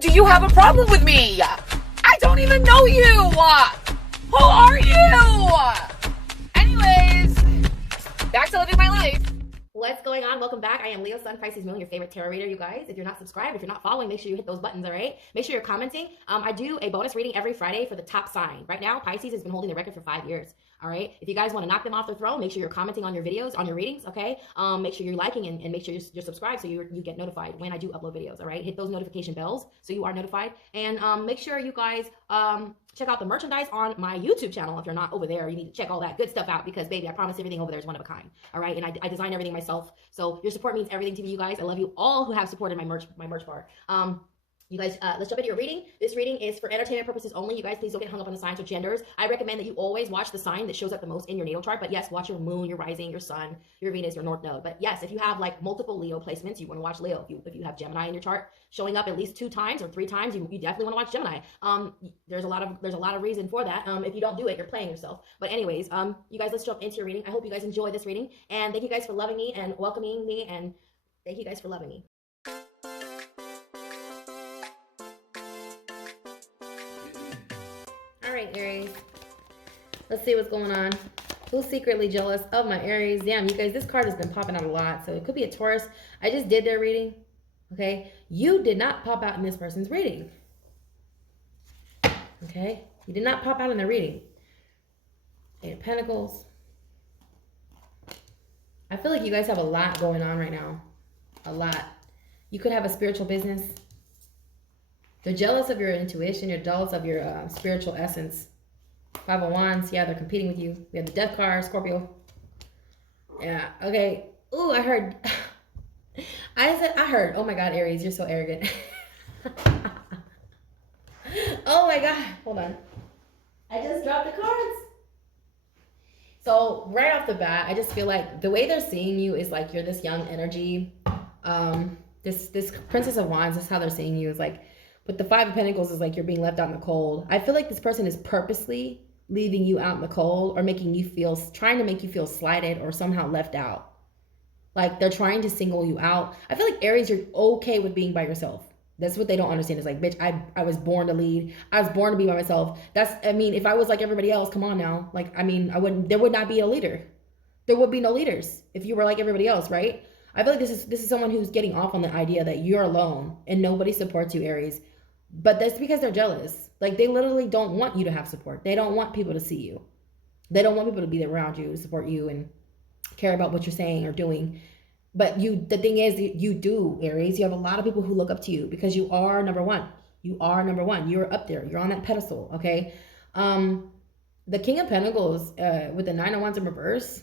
do you have a problem with me? I don't even know you. Who are you? Anyways, back to living my life. What's going on? Welcome back. I am Leo, Sun, Pisces, Moon, your favorite tarot reader, you guys. If you're not subscribed, if you're not following, make sure you hit those buttons, all right? Make sure you're commenting. I do a bonus reading every Friday for the top sign. Right now, Pisces has been holding the record for 5 years, all right? If you guys want to knock them off their throne, make sure you're commenting on your videos, on your readings, okay? Make sure you're liking and make sure you're subscribed so you get notified when I do upload videos, all right? Hit those notification bells so you are notified. And make sure you guys check out the merchandise on my YouTube channel. If you're not over there, you need to check all that good stuff out because, baby, I promise everything over there is one of a kind, all right? And I design everything myself, so your support means everything to me, you guys. I love you all who have supported my merch bar. You guys, let's jump into your reading. This reading is for entertainment purposes only. You guys, please don't get hung up on the signs or genders. I recommend that you always watch the sign that shows up the most in your natal chart. But yes, watch your moon, your rising, your sun, your Venus, your north node. But yes, if you have like multiple Leo placements, you want to watch Leo. If you have Gemini in your chart showing up at least 2 times or 3 times, you definitely want to watch Gemini. There's a lot of reason for that. If you don't do it, you're playing yourself. But anyways, you guys, let's jump into your reading. I hope you guys enjoy this reading, and thank you guys for loving me and welcoming me, and thank you guys for loving me. All right, Aries, let's see what's going on. Who's secretly jealous of my Aries? Damn, you guys, this card has been popping out a lot, so it could be a Taurus. I just did their reading, okay? You did not pop out in this person's reading, okay? You did not pop out in their reading. 8 of Pentacles. I feel like you guys have a lot going on right now, a lot. You could have a spiritual business. They're jealous of your intuition. You're jealous of your spiritual essence. 5 of Wands. Yeah, they're competing with you. We have the Death card, Scorpio. Yeah, okay. Ooh, I heard. I heard. Oh my God, Aries, you're so arrogant. Oh my God. Hold on. I just dropped the cards. So right off the bat, I just feel like the way they're seeing you is like you're this young energy. This Princess of Wands, this is how they're seeing you, is like, but the 5 of Pentacles is like you're being left out in the cold. I feel like this person is purposely leaving you out in the cold or trying to make you feel slighted or somehow left out. Like they're trying to single you out. I feel like Aries, you're okay with being by yourself. That's what they don't understand. It's like, bitch, I was born to lead. I was born to be by myself. I mean, if I was like everybody else, come on now. Like, I mean, there would not be a leader. There would be no leaders if you were like everybody else, right? I feel like this is someone who's getting off on the idea that you're alone and nobody supports you, Aries. But that's because they're jealous. Like, they literally don't want you to have support. They don't want people to see you. They don't want people to be around you, to support you and care about what you're saying or doing. But the thing is, you do, Aries. You have a lot of people who look up to you because you are number one. You are number one. You're up there. You're on that pedestal, okay? The King of Pentacles with the 9 of Wands in reverse,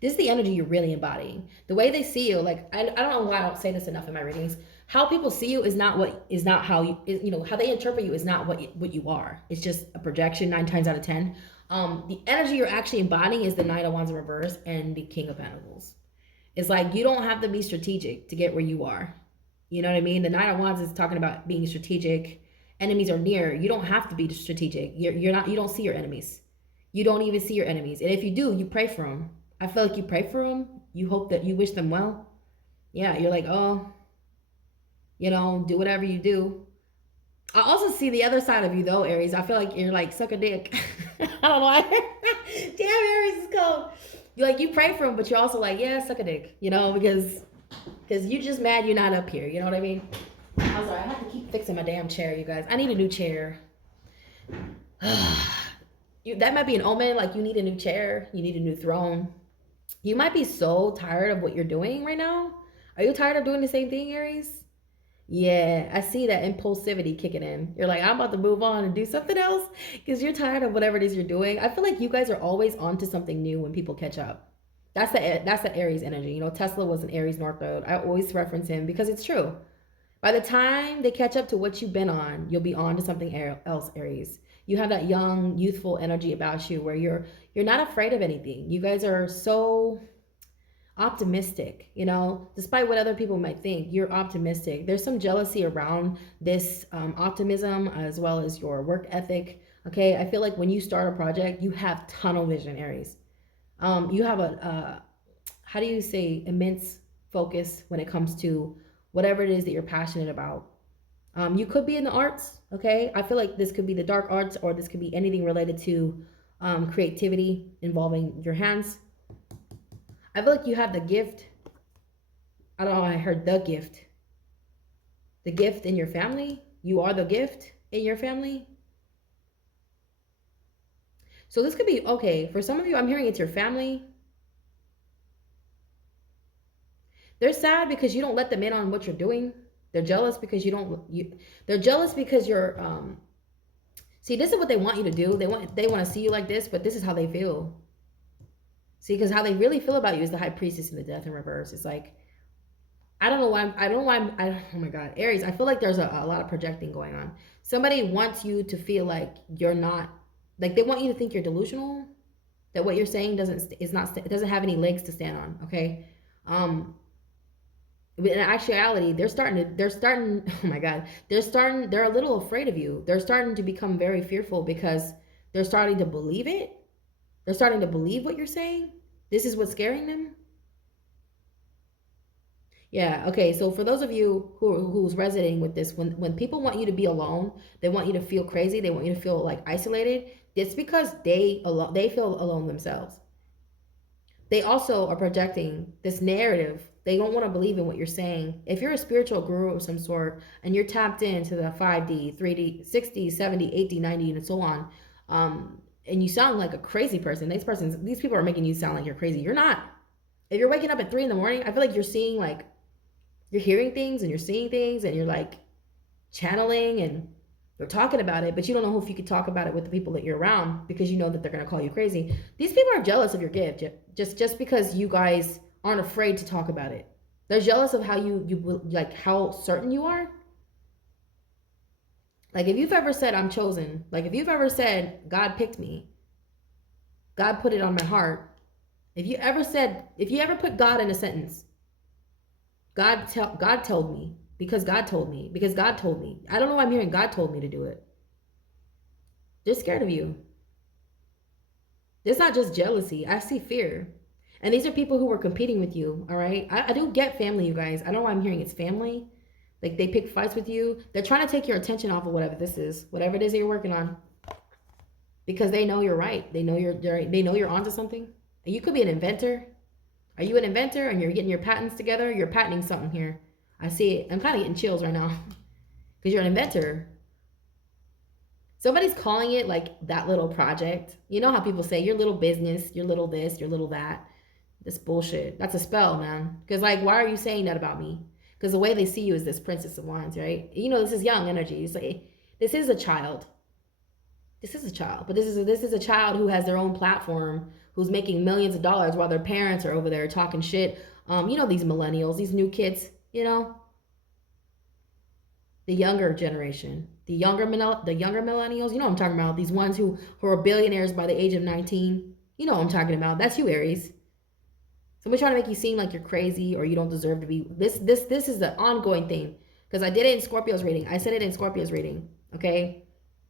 this is the energy you're really embodying. The way they see you, like, I don't know why I don't say this enough in my readings. How people see you is not how how they interpret you is not what you are. It's just a projection 9 times out of 10. The energy you're actually embodying is the 9 of Wands in reverse and the King of Pentacles. It's like you don't have to be strategic to get where you are. You know what I mean? The 9 of Wands is talking about being strategic. Enemies are near. You don't have to be strategic. You don't see your enemies. You don't even see your enemies. And if you do, you pray for them. I feel like you pray for them. You hope that you wish them well. Yeah, you're like, oh, do whatever you do. I also see the other side of you though, Aries. I feel like you're like, suck a dick. I don't know why. Damn, Aries is cold. You pray for him, but you're also like, yeah, suck a dick, because you're just mad you're not up here. You know what I mean? I'm sorry, I have to keep fixing my damn chair, you guys. I need a new chair. That might be an omen, like you need a new chair, you need a new throne. You might be so tired of what you're doing right now. Are you tired of doing the same thing, Aries? Yeah, I see that impulsivity kicking in. You're like, I'm about to move on and do something else because you're tired of whatever it is you're doing. I feel like you guys are always onto something new when people catch up. That's the Aries energy. Tesla was an Aries North Node. I always reference him because it's true. By the time they catch up to what you've been on, you'll be on to something else, Aries. You have that young, youthful energy about you where you're not afraid of anything. You guys are so optimistic, despite what other people might think. You're optimistic. There's some jealousy around this optimism as well as your work ethic. Okay, I feel like when you start a project, you have tunnel vision, Aries. You have how do you say, immense focus when it comes to whatever it is that you're passionate about. You could be in the arts, okay? I feel like this could be the dark arts, or this could be anything related to creativity involving your hands. I feel like you have the gift. I don't know, I heard the gift. The gift in your family. You are the gift in your family. So this could be, okay, for some of you, I'm hearing it's your family. They're sad because you don't let them in on what you're doing. They're jealous because they're jealous because you're, see, this is what they want you to do. They want to see you like this, but this is how they feel. See, because how they really feel about you is the High Priestess in the Death in reverse. It's like, I don't know why oh my God, Aries, I feel like there's a lot of projecting going on. Somebody wants you to feel like you're not, like they want you to think you're delusional, that what you're saying doesn't have any legs to stand on, okay? But in actuality, they're starting, oh my God, they're a little afraid of you. They're starting to become very fearful because they're starting to believe it. They're starting to believe what you're saying. This is what's scaring them. Yeah, okay, so for those of you who's resonating with this, when people want you to be alone, they want you to feel crazy, they want you to feel like isolated, it's because they feel alone themselves. They also are projecting this narrative. They don't want to believe in what you're saying. If you're a spiritual guru of some sort and you're tapped into the 5D, 3D, 6D, 7D, 8D, 9D, and so on, and you sound like a crazy person, these people are making you sound like you're crazy. You're not. If you're waking up at 3 in the morning, I feel like you're seeing, like, you're hearing things and you're seeing things and you're like channeling and you're talking about it, but you don't know if you could talk about it with the people that you're around because you know that they're going to call you crazy. These people are jealous of your gift just because you guys aren't afraid to talk about it. They're jealous of how you like how certain you are. Like if you've ever said I'm chosen, like if you've ever said God picked me, God put it on my heart. If you ever put God in a sentence, God told me, because God told me, because God told me. I don't know why I'm hearing God told me to do it. They're scared of you. It's not just jealousy. I see fear. And these are people who were competing with you, all right? I do get family, you guys. I don't know why I'm hearing it's family. Like they pick fights with you. They're trying to take your attention off of whatever this is, whatever it is that you're working on. Because they know you're right. They know you're onto something. And you could be an inventor. Are you an inventor and you're getting your patents together? You're patenting something here. I see it. I'm kind of getting chills right now. Because you're an inventor. Somebody's calling it like that little project. You know how people say your little business, your little this, your little that. This bullshit. That's a spell, man. Because like, why are you saying that about me? Because the way they see you is this Princess of Wands, right? You know, this is young energy. It's like, this is a child. This is a child. But this is a child who has their own platform, who's making millions of dollars while their parents are over there talking shit. You know, these millennials, these new kids, you know, the younger generation, the younger millennials, you know what I'm talking about. These ones who are billionaires by the age of 19. You know what I'm talking about. That's you, Aries. Somebody's trying to make you seem like you're crazy or you don't deserve to be. This is the ongoing thing. Because I did it in Scorpio's reading. I said it in Scorpio's reading. Okay.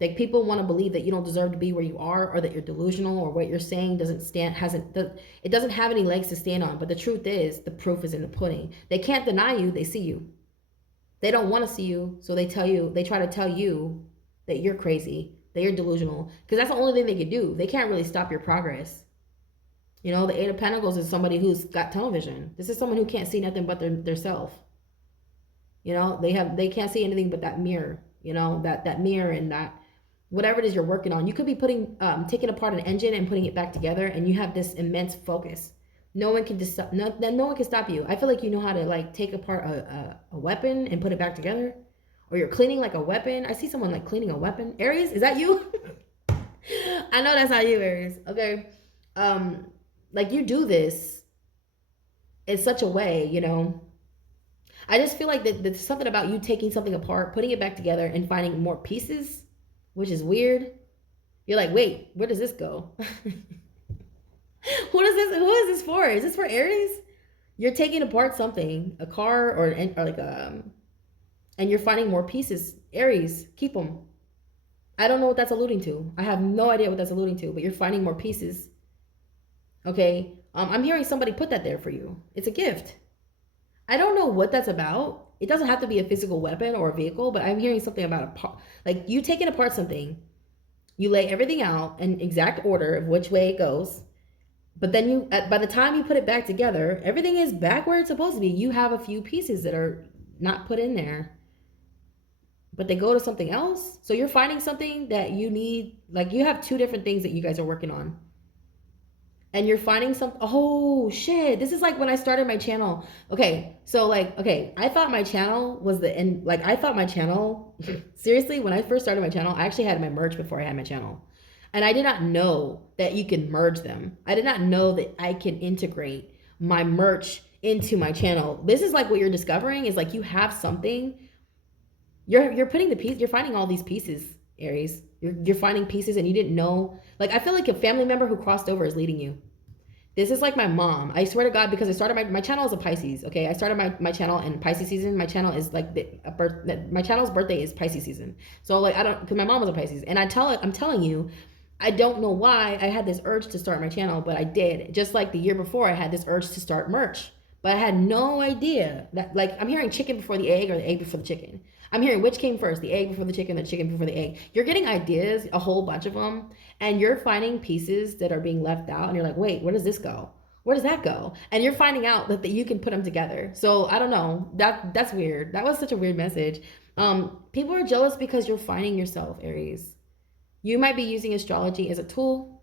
Like people want to believe that you don't deserve to be where you are, or that you're delusional, or what you're saying it doesn't have any legs to stand on. But the truth is, the proof is in the pudding. They can't deny you. They see you. They don't want to see you, so they try to tell you that you're crazy, that you're delusional, because that's the only thing they can do. They can't really stop your progress. You know, the Eight of Pentacles is somebody who's got tunnel vision. This is someone who can't see nothing but their self. You know, they can't see anything but that mirror. You know, that mirror and that whatever it is you're working on. You could be taking apart an engine and putting it back together, and you have this immense focus. No one can no one can stop you. I feel like you know how to like take apart a weapon and put it back together, or you're cleaning like a weapon. I see someone like cleaning a weapon. Aries, is that you? I know that's not you, Aries. Okay, like you do this in such a way, you know. I just feel like that there's something about you taking something apart, putting it back together, and finding more pieces, which is weird. You're like, wait, where does this go? Who is this for? Is this for Aries? You're taking apart something, a car or like and you're finding more pieces. Aries, keep them. I don't know what that's alluding to. I have no idea what that's alluding to, but you're finding more pieces. Okay. I'm hearing somebody put that there for you. It's a gift. I don't know what that's about. It doesn't have to be a physical weapon or a vehicle, but I'm hearing something about a part, like you taking apart something. You lay everything out in exact order of which way it goes. But then you, by the time you put it back together, everything is back where it's supposed to be. You have a few pieces that are not put in there, but they go to something else. So you're finding something that you need, like you have two different things that you guys are working on. And you're finding some, oh shit, this is like when I started my channel. Okay, so like, okay, I thought my channel was the end, like I thought my channel, seriously, when I first started my channel, I actually had my merch before I had my channel. And I did not know that you can merge them. I did not know that I can integrate my merch into my channel. This is like what you're discovering is like you have something, you're putting the piece, you're finding all these pieces, Aries. You're finding pieces and you didn't know. Like I feel like a family member who crossed over is leading you. This is like my mom. I swear to God, because I started my channel is a Pisces. Okay, I started my channel in Pisces season. My channel is like my channel's birthday is Pisces season. So like I don't, because my mom was a Pisces, and I'm telling you, I don't know why I had this urge to start my channel, but I did. Just like the year before, I had this urge to start merch, but I had no idea that, like, I'm hearing chicken before the egg or the egg before the chicken. I'm hearing which came first, the egg before the chicken before the egg. You're getting ideas, a whole bunch of them, and you're finding pieces that are being left out, and you're like, wait, where does this go? Where does that go? And you're finding out that you can put them together. So I don't know. That's weird. That was such a weird message. People are jealous because you're finding yourself, Aries. You might be using astrology as a tool.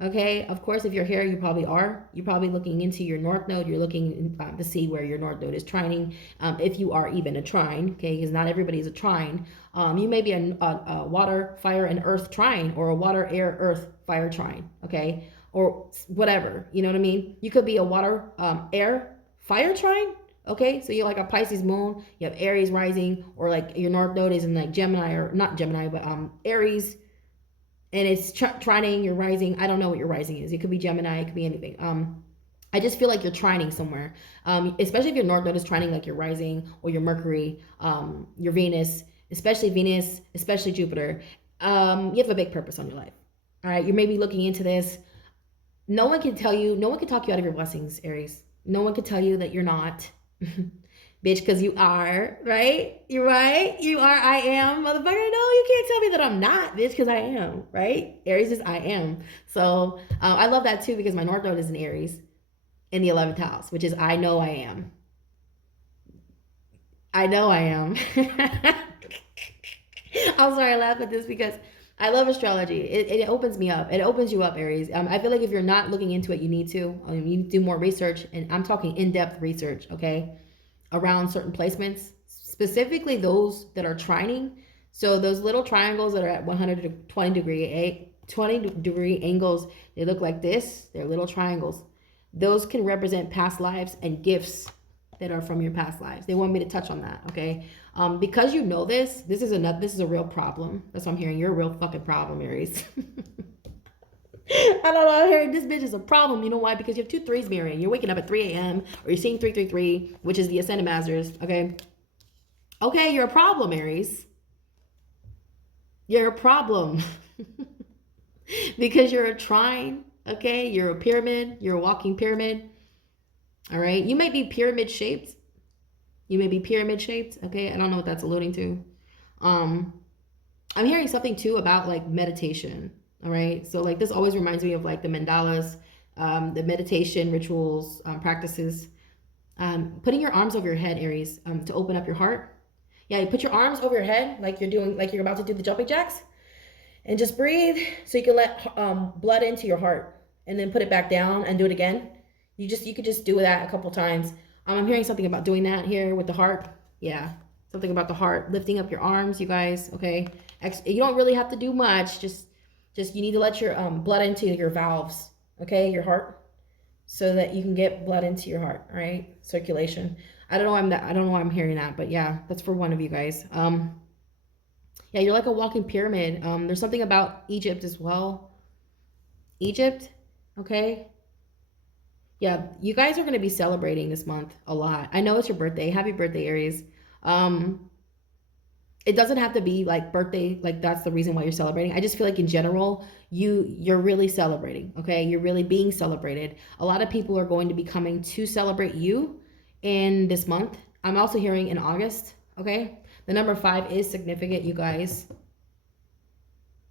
Okay, of course, if you're here, you probably are. You're probably looking into your North Node. You're looking to see where your North Node is trining, if you are even a trine, okay, because not everybody is a trine. You may be a water, fire, and earth trine, or a water, air, earth, fire trine, okay, or whatever, you know what I mean? You could be a water, air, fire trine, okay, so you're like a Pisces moon, you have Aries rising, or like your North Node is in like Gemini, or not Gemini, but Aries, and it's trining your rising. I don't know what your rising is. It could be Gemini. It could be anything. I just feel like you're trining somewhere, especially if your North Node is trining like your rising or your Mercury, your Venus, especially Venus, especially Jupiter. You have a big purpose on your life. All right, you may be looking into this. No one can tell you. No one can talk you out of your blessings, Aries. No one can tell you that you're not. Bitch, because you are, right? You're right. You are, I am, motherfucker. No, you can't tell me that I'm not, bitch, because I am, right? Aries is I am. So I love that too, because my North Node is in Aries in the 11th house, which is I know I am. I know I am. I'm sorry, I laugh at this because I love astrology. It opens me up. It opens you up, Aries. I feel like if you're not looking into it, you need to. You need to do more research, and I'm talking in-depth research, okay? Around certain placements, specifically those that are trining. So those little triangles that are at 120 degree angles, they look like this. They're little triangles. Those can represent past lives and gifts that are from your past lives. They want me to touch on that, okay? Because you know this is a real problem. That's what I'm hearing. You're a real fucking problem, Aries. I don't know, I'm hearing this bitch is a problem. You know why? Because you have 2 3s mirroring. You're waking up at 3 a.m. or you're seeing 333, which is the Ascendant Masters, okay? Okay, you're a problem, Aries. You're a problem. Because you're a trine, okay? You're a pyramid. You're a walking pyramid. All right? You may be pyramid shaped. Okay? I don't know what that's alluding to. I'm hearing something too about like meditation. All right. So like this always reminds me of like the mandalas, the meditation rituals, practices, putting your arms over your head, Aries, to open up your heart. Yeah. You put your arms over your head, like you're about to do the jumping jacks, and just breathe. So you can let blood into your heart, and then put it back down and do it again. You could just do that a couple times. I'm hearing something about doing that here with the heart. Yeah. Something about the heart, lifting up your arms, you guys. Okay. You don't really have to do much. Just you need to let your blood into your valves, okay, your heart, so that you can get blood into your heart, all right? Circulation. I don't know why I'm hearing that, but yeah, that's for one of you guys. Yeah, you're like a walking pyramid. There's something about Egypt as well. Egypt, okay? Yeah, you guys are going to be celebrating this month a lot. I know it's your birthday. Happy birthday, Aries. It doesn't have to be like birthday, like that's the reason why you're celebrating. I just feel like in general, you're really celebrating, okay? You're really being celebrated. A lot of people are going to be coming to celebrate you in this month. I'm also hearing in August, okay? The number 5 is significant, you guys.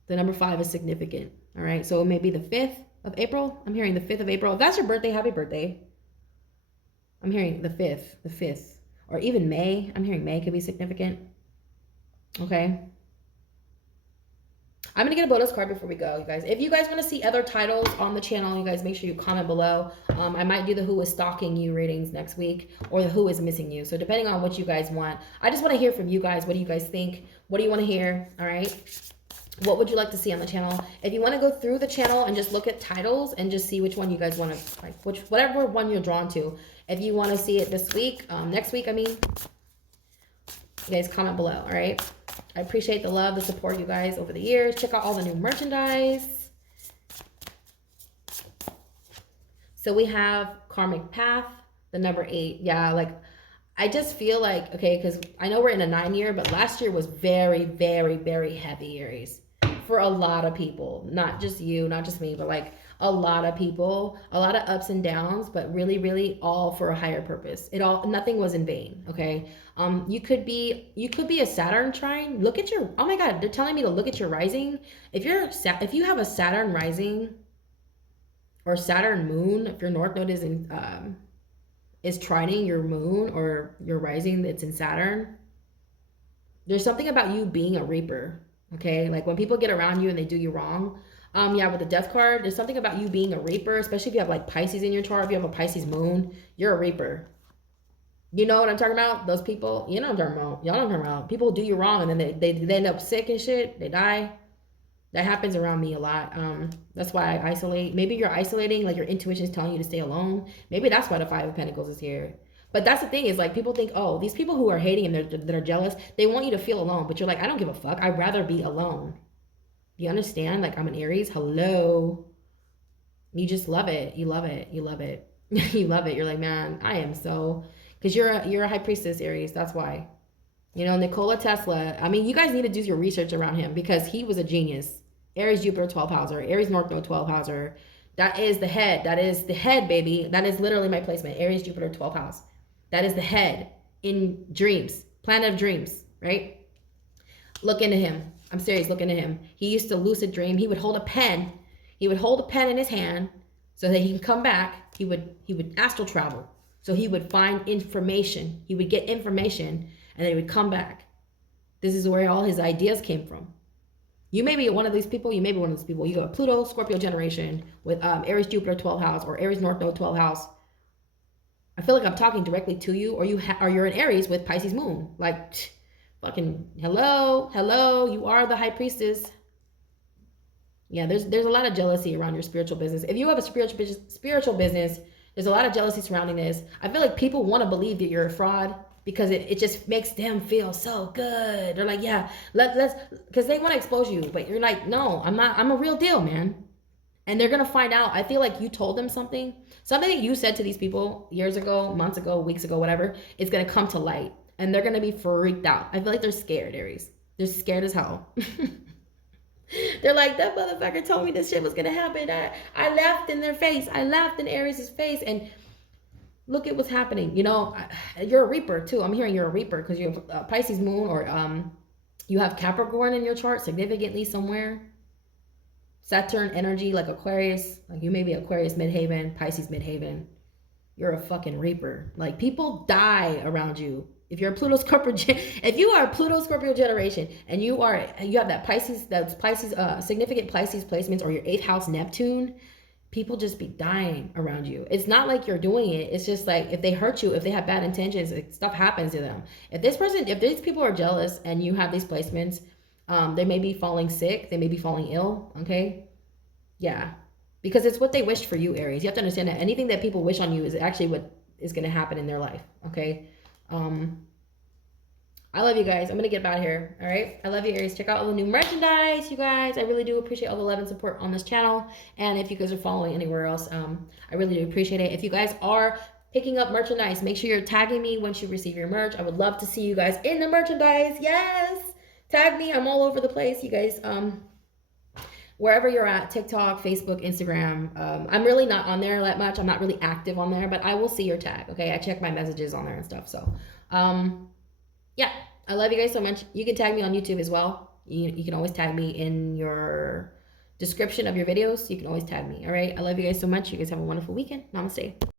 The number 5 is significant, all right? So it may be the 5th of April. I'm hearing the 5th of April. If that's your birthday, happy birthday. I'm hearing the 5th. Or even May. I'm hearing May could be significant, okay? I'm going to get a bonus card before we go, you guys. If you guys want to see other titles on the channel, you guys make sure you comment below. I might do the Who is Stalking You readings next week, or the Who is Missing You. So depending on what you guys want. I just want to hear from you guys. What do you guys think? What do you want to hear? All right. What would you like to see on the channel? If you want to go through the channel and just look at titles and just see which one you guys want to, like, whatever one you're drawn to. If you want to see it this week, next week, I mean, you guys comment below, all right? I appreciate the love, the support, you guys, over the years. Check out all the new merchandise. So we have Karmic Path, the number 8. Yeah, like, I just feel like, okay, because I know we're in a 9 year, but last year was very, very, very heavy, Aries. For a lot of people. Not just you, not just me, but like a lot of people. A lot of ups and downs, but really, really all for a higher purpose. Nothing was in vain, okay? You could be a Saturn trine. Look at your, oh my God, they're telling me to look at your rising. If you have a Saturn rising or Saturn moon, if your North Node is trining your moon or your rising that's in Saturn, there's something about you being a reaper, okay? Like when people get around you and they do you wrong, yeah, with the death card, there's something about you being a reaper, especially if you have like Pisces in your chart. If you have a Pisces moon, you're a reaper. You know what I'm talking about? Those people, you know what I'm talking about. Y'all know what I'm talking about. People do you wrong and then they end up sick and shit. They die. That happens around me a lot. That's why I isolate. Maybe you're isolating, like your intuition is telling you to stay alone. Maybe that's why the 5 of Pentacles is here. But that's the thing is like people think, oh, these people who are hating and that are jealous, they want you to feel alone. But you're like, I don't give a fuck. I'd rather be alone. You understand? Like I'm an Aries. Hello. You just love it. You love it. You love it. You love it. You're like, man, I am so... Because you're a high priestess, Aries. That's why. You know, Nikola Tesla. I mean, you guys need to do your research around him because he was a genius. Aries, Jupiter, 12 houser. Aries, North Node, 12 houser. That is the head. That is the head, baby. That is literally my placement. Aries, Jupiter, 12 house. That is the head in dreams. Planet of dreams, right? Look into him. I'm serious. Look into him. He used to lucid dream. He would hold a pen. He would hold a pen in his hand so that he can come back. He would astral travel. So he would find information. He would get information and then he would come back. This is where all his ideas came from. You may be one of these people. You may be one of those people. You got Pluto, Scorpio generation with Aries, Jupiter, 12 house or Aries, North Node, 12 house. I feel like I'm talking directly to you or you're an Aries with Pisces moon. Like fucking hello, you are the high priestess. Yeah, there's a lot of jealousy around your spiritual business. If you have a spiritual business, there's a lot of jealousy surrounding this. I feel like people want to believe that you're a fraud because it just makes them feel so good. They're like, yeah, let's, because they want to expose you. But you're like, no, I'm not. I'm a real deal, man. And they're going to find out. I feel like you told them something that you said to these people years ago, months ago, weeks ago, whatever. It's going to come to light. And they're going to be freaked out. I feel like they're scared, Aries. They're scared as hell. They're like, that motherfucker told me this shit was going to happen. I laughed in their face. I laughed in Aries' face. And look at what's happening. You know, you're a reaper too. I'm hearing you're a reaper because you have Pisces moon or you have Capricorn in your chart significantly somewhere. Saturn energy like Aquarius. Like you may be Aquarius midhaven, Pisces midhaven. You're a fucking reaper. Like people die around you. If you're a Pluto Scorpio, if you are a Pluto Scorpio generation and you have that Pisces, significant Pisces placements or your 8th house Neptune, people just be dying around you. It's not like you're doing it. It's just like if they hurt you, if they have bad intentions, stuff happens to them. If these people are jealous and you have these placements, they may be falling sick. They may be falling ill. Okay. Yeah. Because it's what they wished for you, Aries. You have to understand that anything that people wish on you is actually what is going to happen in their life. Okay. I love you guys. I'm going to get out of here. All right. I love you, Aries. Check out all the new merchandise, you guys. I really do appreciate all the love and support on this channel. And if you guys are following anywhere else, I really do appreciate it. If you guys are picking up merchandise, make sure you're tagging me once you receive your merch. I would love to see you guys in the merchandise. Yes. Tag me. I'm all over the place. You guys, wherever you're at, TikTok, Facebook, Instagram. I'm really not on there that much. I'm not really active on there, but I will see your tag. Okay, I check my messages on there and stuff. So, yeah, I love you guys so much. You can tag me on YouTube as well. You can always tag me in your description of your videos. You can always tag me. All right, I love you guys so much. You guys have a wonderful weekend. Namaste.